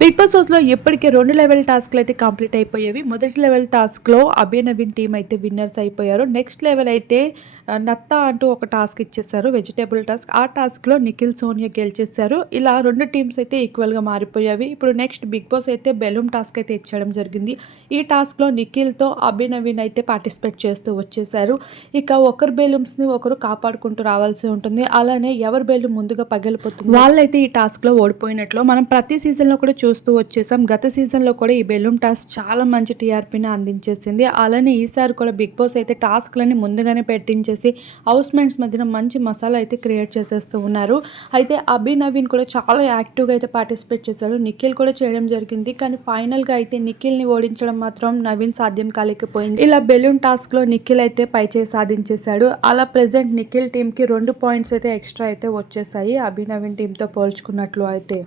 Big boss హౌస్‌లో ఇప్పటికే 2 level టాస్క్‌లు అయితే కంప్లీట్ అయిపోయేవి. మొదటి లెవెల్ టాస్క్‌లో అభయ్, నవీన్ టీమ్ అయితే విన్నర్స్ అయిపోయారు. నెక్స్ట్ లెవెల్ అయితే నత్తా అంటూ ఒక టాస్క్ ఇచ్చేసారు. Vegetable task. ఆ టాస్క్‌లో నిఖిల్, సోనియా గెలిచేసారు. ఇలా 2 టీమ్స్ అయితే ఈక్వల్‌గా మారిపోయావి. ఇప్పుడు నెక్స్ట్ బిగ్ బాస్ అయితే బెలూన్ టాస్క్ అయితే ఇచ్చడం జరిగింది. ఈ టాస్క్‌లో నిఖిల్‌తో అభయ్, నవీన్ అయితే పార్టిసిపేట్ చేస్తూ వచ్చేసారు. ఇక ఒకరి బెలూన్స్‌ని ఒకరు కాపాడుకుంటూ రావాల్సి ఉంటుంది. అలానే ఎవరి బెలూన్ ముందుగా పగిలిపోతుందో వాళ్ళైతే ఈ టాస్క్‌లో ఓడిపోయినట్లు మనం ప్రతి సీజన్‌లో కూడా చూస్తూ వచ్చేసాం. గత సీజన్‌లో కూడా ఈ బెలూన్ టాస్క్ చాలా మంచి టీఆర్పీని అందించేసింది. అలానే ఈసారి కూడా బిగ్ బాస్ అయితే టాస్క్‌లని ముందుగానే పెట్టించేసి హౌస్‌మేట్స్ మధ్యన మంచి మసాలా అయితే క్రియేట్ చేసేస్తూ ఉన్నారు. అయితే అభి, నవీన్ కూడా చాలా యాక్టివ్‌గా అయితే పార్టిసిపేట్ చేశారు. నిఖిల్ కూడా చేయడం జరిగింది. కానీ ఫైనల్‌గా అయితే నిఖిల్‌ని ఓడించడం మాత్రం నవీన్ సాధ్యం కాలేకపోయింది. ఇలా బెలూన్ టాస్క్‌లో నిఖిల్ అయితే పైచేయి సాధించేశాడు. అలా ప్రెజెంట్ నిఖిల్ టీమ్‌కి 2 పాయింట్స్ అయితే ఎక్స్ట్రా అయితే వచ్చేసాయి. అభి, నవీన్ టీమ్‌తో పోల్చుకున్నట్లు అయితే.